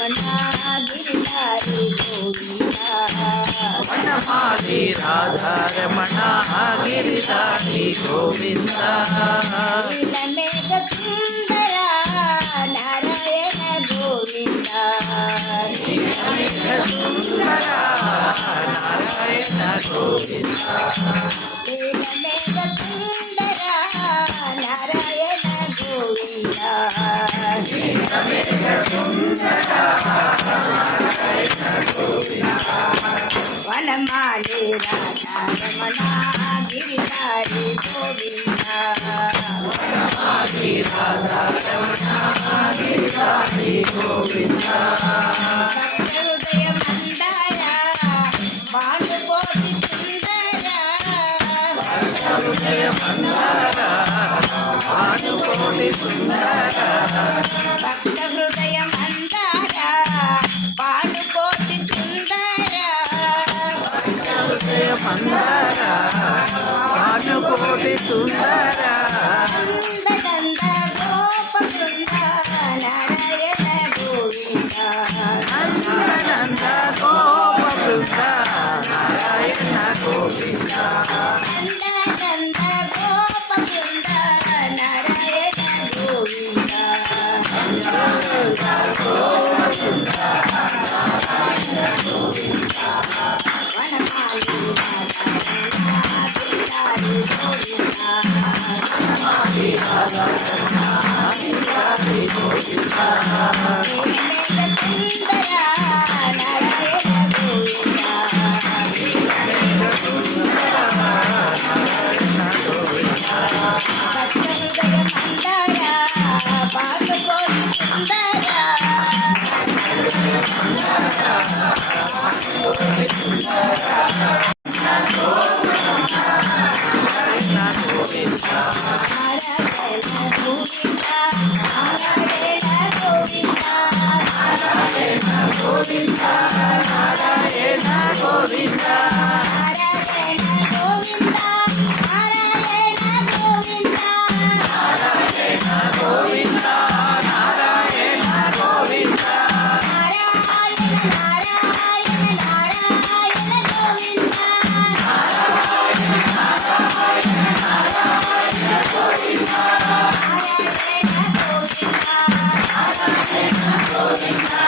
గిరిధారి గోవిందా వనమాలి రాధారమణ గిరిధారి గోవిందా నీలమేఘ సుందర నారాయణ గోవిందా నీలమేఘ సుందర నారాయణ గోవిందా నీలమేఘ సుందర నారాయణ గోవిందా నీలమేఘ సుందర నారాయణ గోవిందా వనమాలి రాధారమణ గిరిధారి గోవిందా వనమాలి రాధారమణ గిరిధారి గోవిందా హృదయ మందార పాండుకోటి సుందర హృదయ మందార పాడుకోటి సుందర భక్త హృదయ మందార పాండుకోటి సుందర హృదయ మందార పాడుకోటి సుందర నందనంద గోప బృంద నారాయణ గోవింద నందనంద గోప వృంద నారాయణ గోవింద నందనంద గోప బృంద నారాయణ గోవింద వనమాలి రాధారమణ గిరిధారి గోవింద నీలమేఘ సుందర నారాయణ గోవింద భక్తహృదయ మందార పాడుకోటి సుందర నారాయణ గోవింద నారాయణ గోవింద నారాయణ గోవింద నారాయణ గోవింద నారాయణ గోవింద నారాయణ గోవింద నారాయణ గోవింద నారాయణ గోవింద నారాయణ నారాయణ నారాయణ గోవింద నారాయణ గోవింద